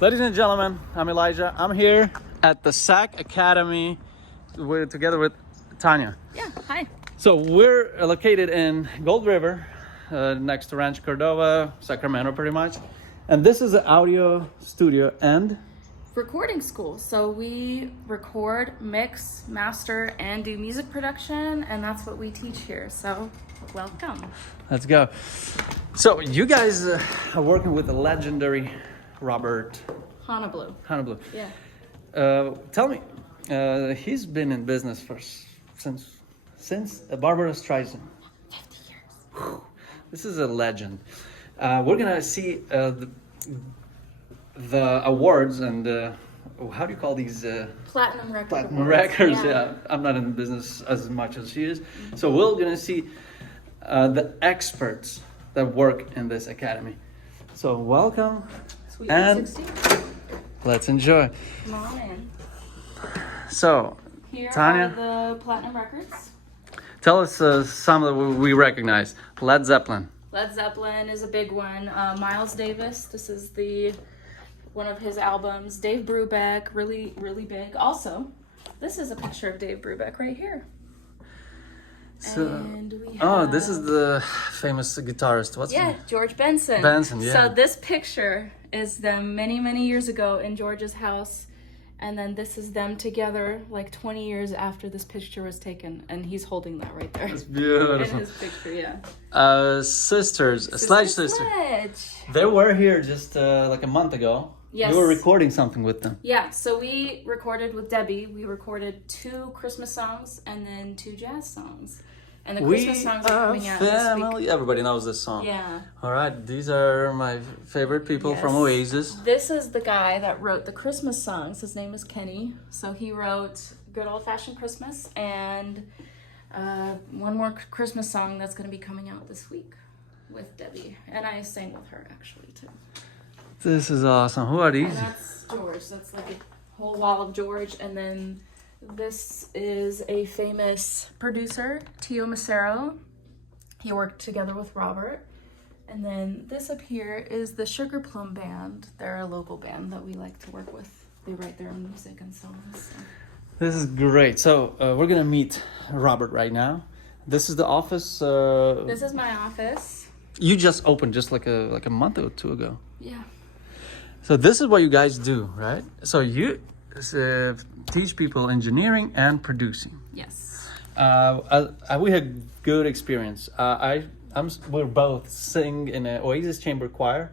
Ladies and gentlemen, I'm Elijah. I'm here at the Sac Academy. We're together with Tanya. Yeah, hi. So we're located in Gold River, next to Rancho Cordova, Sacramento pretty much. And this is an audio studio and Recording school. So we record, mix, master, and do music production, and that's what we teach here. So welcome. let's go. So you guys are working with the legendary Robert Honablue. Honablue. Yeah. Tell me, he's been in business since Barbra Streisand. 50 years. Whew. This is a legend. We're gonna see the awards and how do you call these? Platinum record. Platinum awards. records. Yeah, I'm not in the business as much as she is. So we're gonna see the experts that work in this academy. So welcome. Sweet And 16. let's enjoy. Come on in. So, Here Tanya, are the Platinum records. tell us some that we recognize. Led Zeppelin. Led Zeppelin is a big one. Miles Davis, this is one of his albums. Dave Brubeck, really, really big. Also, this is a picture of Dave Brubeck right here. So, And we this is the famous guitarist. What's his name? George Benson. Benson, yeah. So this picture is them many, many years ago in George's house. And then this is them together like 20 years after this picture was taken. And he's holding that right there. It's beautiful. In his picture, yeah. Sledge Sisters. Sledge. They were here just like a month ago. Yes. You were recording something with them. Yeah, so we recorded with Debbie. We recorded 2 Christmas songs and then 2 jazz songs. And the Christmas songs are coming out this week. Everybody knows this song. Yeah. All right, these are my favorite people from Yes. Oasis. This is the guy that wrote the Christmas songs. His name is Kenny. So he wrote Good Old Fashioned Christmas and one more Christmas song that's going to be coming out this week with Debbie. And I sang with her actually too. This is awesome. Who are these? And that's George. That's like a whole wall of George. And then this is a famous producer, Tio Macero. He worked together with Robert. And then this up here is the Sugar Plum Band. They're a local band that we like to work with. They write their own music and songs. So. This is great. So we're gonna meet Robert right now. This is the office. This is my office. You just opened just like a month or 2 ago. Yeah. So this is what you guys do, right? So you teach people engineering and producing. Yes. We had good experience. We're both sing in an Oasis chamber choir,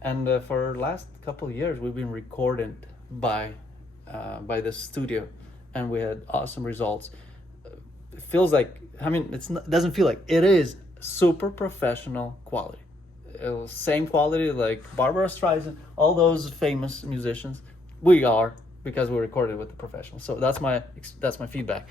and for the last couple of years we've been recorded by the studio, and we had awesome results. It feels like, it doesn't feel like, it is super professional quality. Same quality like Barbra Streisand, all those famous musicians. We are, because we recorded with the professionals. So that's my feedback.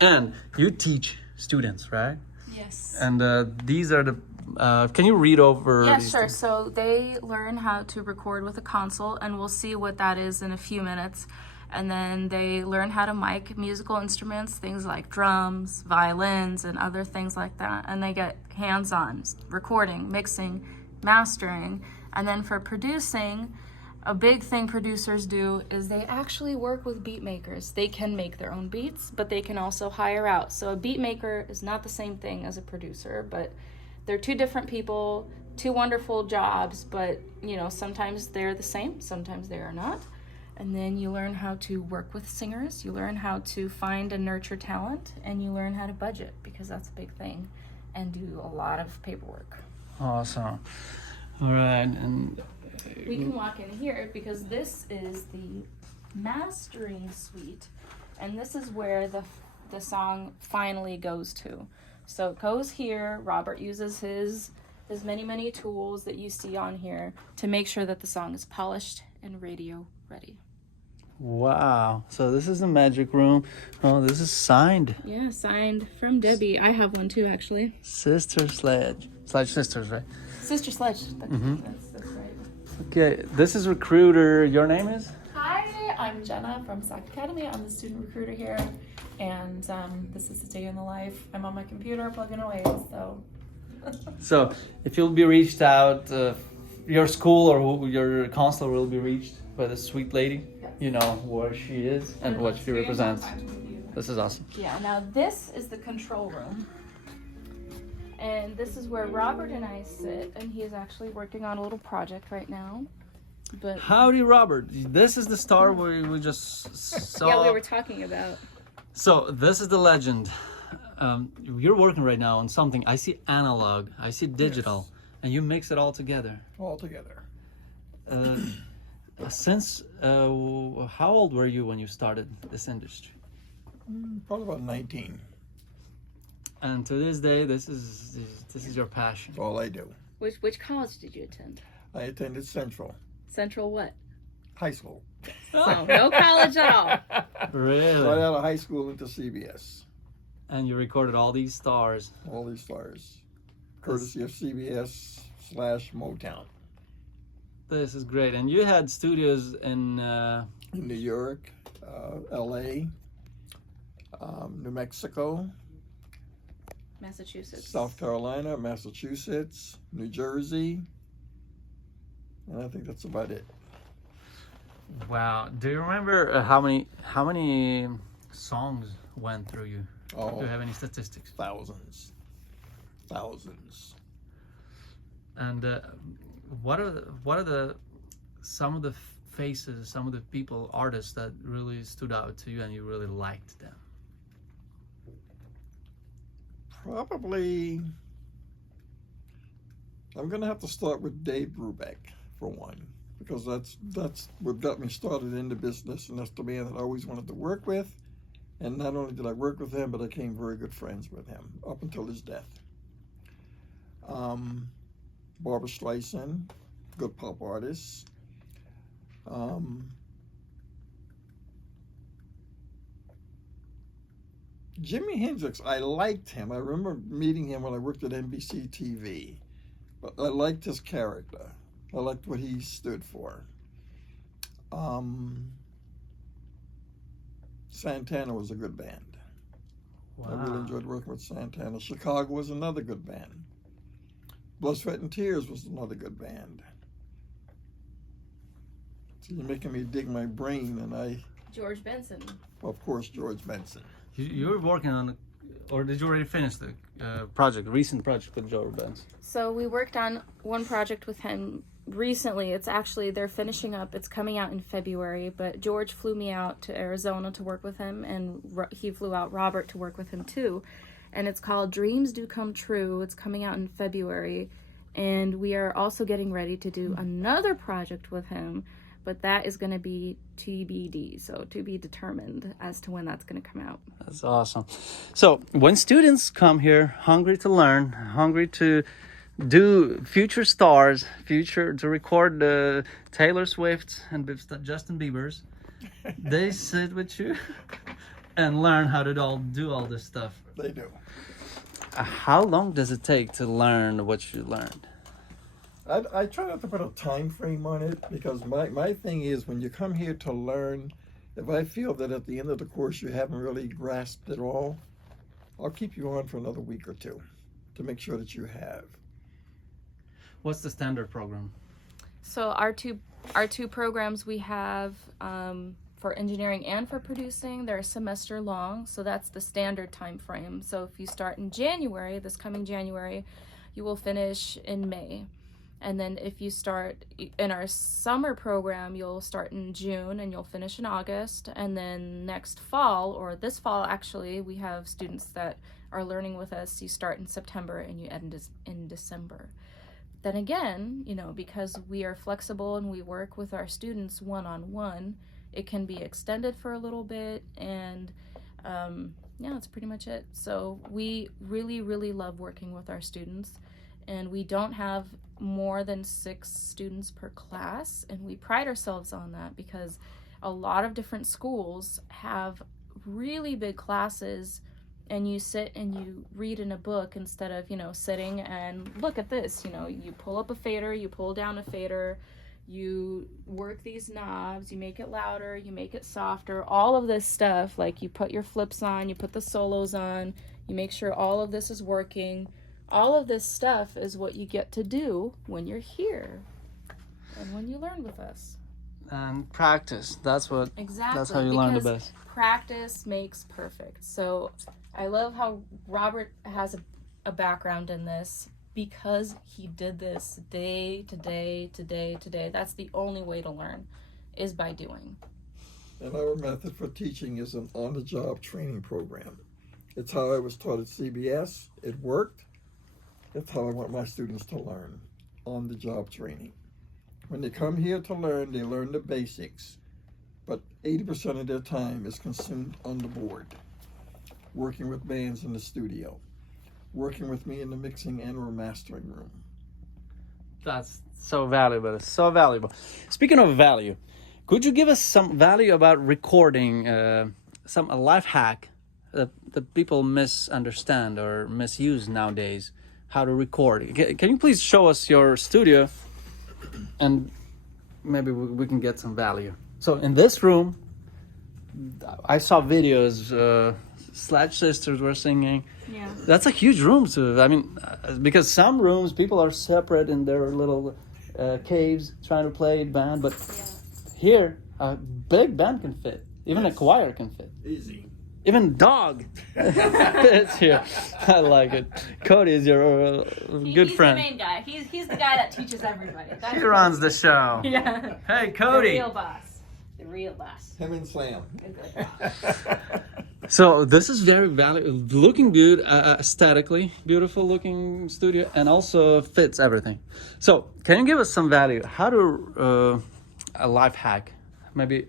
And you teach students, right? Yes. And these are the. Can you read over? Yeah, these sure. things? So they learn how to record with a console, and we'll see what that is in a few minutes. And then they learn how to mic musical instruments, things like drums, violins, and other things like that. And they get hands-on recording, mixing, mastering. And then for producing, a big thing producers do is they actually work with beat makers. They can make their own beats, but they can also hire out. So a beat maker is not the same thing as a producer, but they're 2 different people, 2 wonderful jobs, but sometimes they're the same, sometimes they are not. And then you learn how to work with singers, you learn how to find and nurture talent, and you learn how to budget, because that's a big thing, and do a lot of paperwork. Awesome. All right, and We can walk in here because this is the mastering suite, and this is where the song finally goes to. So it goes here. Robert uses his many tools that you see on here to make sure that the song is polished and radio ready. wow. So this is the magic room. Oh, this is signed. Yeah, signed from Debbie. I have one too, actually. Sister Sledge Sisters, right? Sister Sledge. That's right. Okay, this is recruiter. Your name is? Hi, I'm Jenna from Sac Academy. I'm the student recruiter here, and this is a day in the life. I'm on my computer plugging away, so. So, if you'll be reached out your school or your counselor will be reached by the sweet lady, Yes. you know where she is and what she represents. This is awesome. Yeah, now this is the control room. And this is where Robert and I sit, and he is actually working on a little project right now. But Howdy, Robert. This is the star we just saw. yeah, we were talking about. So this is the legend. You're working right now on something. I see analog, I see digital, and you mix it all together. All together. Since how old were you when you started this industry? Probably about 19. And to this day, this is your passion. That's all I do. Which college did you attend? I attended Central Central what? High School. Oh, no college at all. Really? Right out of high school into CBS. And you recorded all these stars. All these stars. Courtesy of CBS/Motown. This is great. And you had studios in In New York, LA, New Mexico, Massachusetts. South Carolina, Massachusetts, New Jersey, and I think that's about it. Wow. Do you remember how many songs went through you? Do Oh, you have any statistics? thousands. And what are the some of the faces, some of the people, artists that really stood out to you and you really liked them? Probably, I'm gonna have to start with Dave Brubeck for one, because that's what got me started in the business, and that's the man that I always wanted to work with. And not only did I work with him, but I became very good friends with him up until his death. Barbra Streisand, good pop artist. Jimi Hendrix, I liked him. I remember meeting him when I worked at NBC TV. But I liked his character. I liked what he stood for. Santana was a good band. Wow. I really enjoyed working with Santana. Chicago was another good band. Blood, Sweat, and Tears was another good band. So you're making me dig my brain, and George Benson. of course, George Benson. You were working on, or did you already finish the recent project with George Benson? So we worked on one project with him recently. It's actually, they're finishing up. It's coming out in February, but George flew me out to Arizona to work with him, and he flew out Robert to work with him too. And it's called Dreams Do Come True. It's coming out in February, and we are also getting ready to do another project with him, but that is going to be TBD, so to be determined as to when that's going to come out. That's awesome. So when students come here hungry to learn, hungry to do future stars, to record Taylor Swift and Justin Bieber's, they sit with you and learn how to do all this stuff. They do. How long does it take to learn what you learned? I try not to put a time frame on it, because my thing is, when you come here to learn, if I feel that at the end of the course you haven't really grasped it all, I'll keep you on for another week or two to make sure that you have. What's the standard program? So our two programs we have for engineering and for producing, they're a semester long, so that's the standard time frame. So if you start in January, this coming January, you will finish in May. And then if you start in our summer program, you'll start in June and you'll finish in August. And then next fall, or this fall actually, we have students that are learning with us. You start in September and you end in December. Then again, because we are flexible and we work with our students one-on-one, it can be extended for a little bit. And that's pretty much it. So we really, really love working with our students. And we don't have more than 6 students per class, and we pride ourselves on that, because a lot of different schools have really big classes, and you sit and you read in a book instead of sitting and look at this. You pull up a fader, you pull down a fader, you work these knobs, you make it louder, you make it softer, all of this stuff. Like, you put your flips on, you put the solos on, you make sure all of this is working. All of this stuff is what you get to do when you're here. and when you learn with us. And practice. That's what. Exactly. That's how you learn the because best. Practice makes perfect. So I love how Robert has a background in this because he did this day to day to day to day. That's the only way to learn, is by doing. And our method for teaching is an on-the-job training program. It's how I was taught at CBS. It worked. It's how I want my students to learn, on-the-job training. When they come here to learn, they learn the basics, but 80% of their time is consumed on the board, working with bands in the studio, working with me in the mixing and or mastering room. That's so valuable. So valuable. Speaking of value, could you give us some value about recording, a life hack that people misunderstand or misuse nowadays? How to record? Can you please show us your studio, and maybe we can get some value. So in this room, I saw videos. Sledge Sisters were singing. Yeah. That's a huge room too. I mean, because some rooms people are separate in their little caves trying to play band, but here a big band can fit. Even a choir can fit. Easy. Even dog fits here. I like it. Cody is your good friend. He's the main guy. He's the guy that teaches everybody. He runs the show. Yeah. Hey, Cody. The real boss. The real boss. Him and Slam. A good boss. So this is very valuable, looking good, aesthetically beautiful looking studio, and also fits everything. So can you give us some value? How to a life hack? Maybe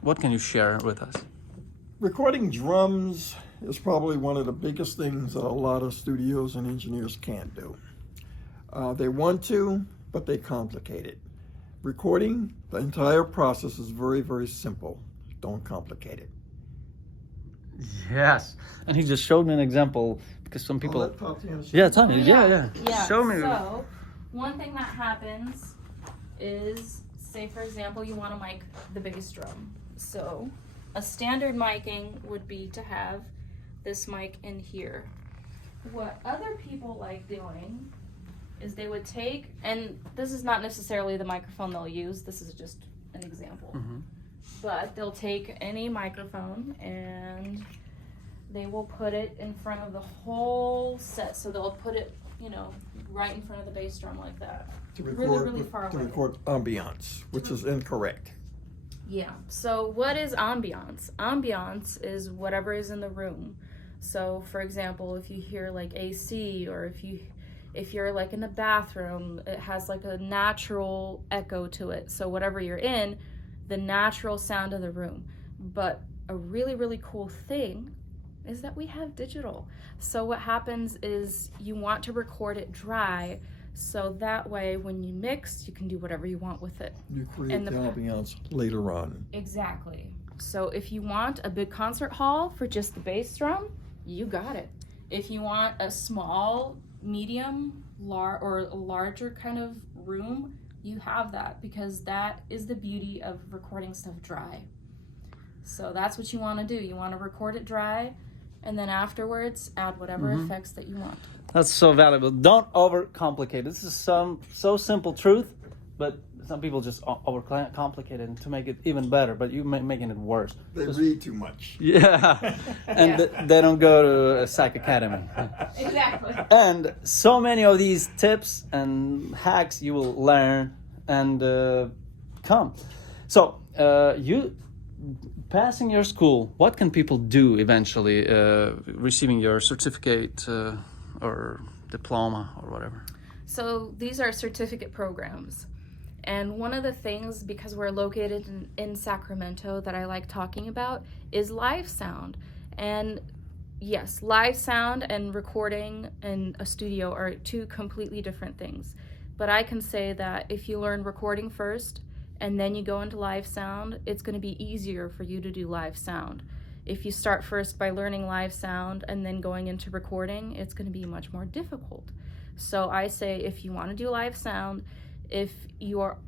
what can you share with us? Recording drums is probably one of the biggest things that a lot of studios and engineers can't do. They want to, but they complicate it. Recording, the entire process is very, very simple. Don't complicate it. Yes, and he just showed me an example because some people. Tatyana Yeah, Tanya. Yeah. Yeah. Show me. So, one thing that happens is, say for example, you want to mic the bass drum. So, a standard miking would be to have this mic in here. What other people like doing is they would take, and this is not necessarily the microphone they'll use, this is just an example. Mm-hmm. But they'll take any microphone and they will put it in front of the whole set. So they'll put it, right in front of the bass drum like that. To record, really far to away. record ambiance, which is incorrect. Yeah. So what is ambiance? Ambiance is whatever is in the room. So for example, if you hear like AC, or if you're like in the bathroom, it has like a natural echo to it. So whatever you're in, the natural sound of the room. But a really, really cool thing is that we have digital. So what happens is you want to record it dry, so that way when you mix, you can do whatever you want with it. You create the ambiance later on. Exactly. So if you want a big concert hall for just the bass drum, you got it. If you want a small, medium, or a larger kind of room, you have that, because that is the beauty of recording stuff dry. So that's what you want to do. You want to record it dry, and then afterwards add whatever effects that you want. That's so valuable. Don't overcomplicate. This is so simple truth, but some people just overcomplicate it to make it even better, but you're making it worse. They read too much. Yeah, and they don't go to Sac Academy. Exactly. And so many of these tips and hacks you will learn and come. So you passing your school, what can people do eventually, receiving your certificate or diploma or whatever? So these are certificate programs. And one of the things, because we're located in Sacramento, that I like talking about is live sound. And yes, live sound and recording in a studio are two completely different things. But I can say that if you learn recording first and then you go into live sound, it's going to be easier for you to do live sound. If you start first by learning live sound and then going into recording, it's going to be much more difficult. So I say, if you want to do live sound, if you are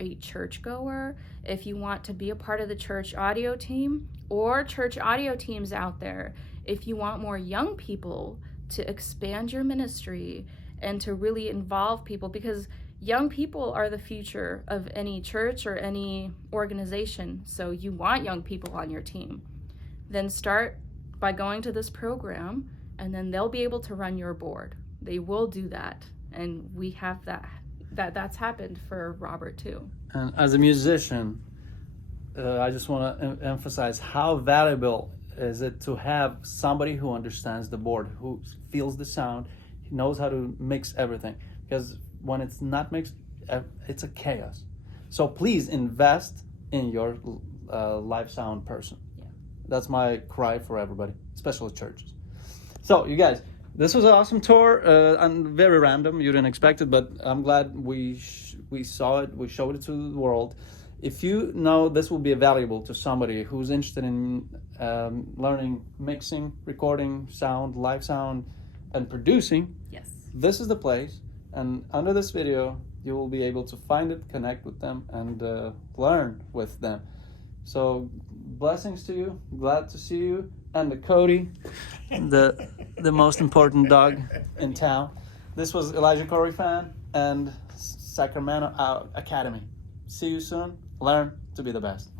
a churchgoer, if you want to be a part of the church audio team or church audio teams out there, if you want more young people to expand your ministry and to really involve people, because young people are the future of any church or any organization, so you want young people on your team. Then start by going to this program, and then they'll be able to run your board. They will do that, and we have that's happened for Robert too. And as a musician, I just want to emphasize how valuable is it to have somebody who understands the board, who feels the sound, knows how to mix everything. Because when it's not mixed, it's a chaos. So please invest in your live sound person. Yeah. That's my cry for everybody, especially churches. So you guys, this was an awesome tour, and very random. You didn't expect it, but I'm glad we saw it. We showed it to the world. If you know this will be valuable to somebody who's interested in learning mixing, recording sound, live sound, and producing, Yes. this is the place. And under this video, you will be able to find it, connect with them, and learn with them. So blessings to you. Glad to see you. And the Cody, the most important dog in town. This was Elijah Koryfan and Sacramento Academy. See you soon. Learn to be the best.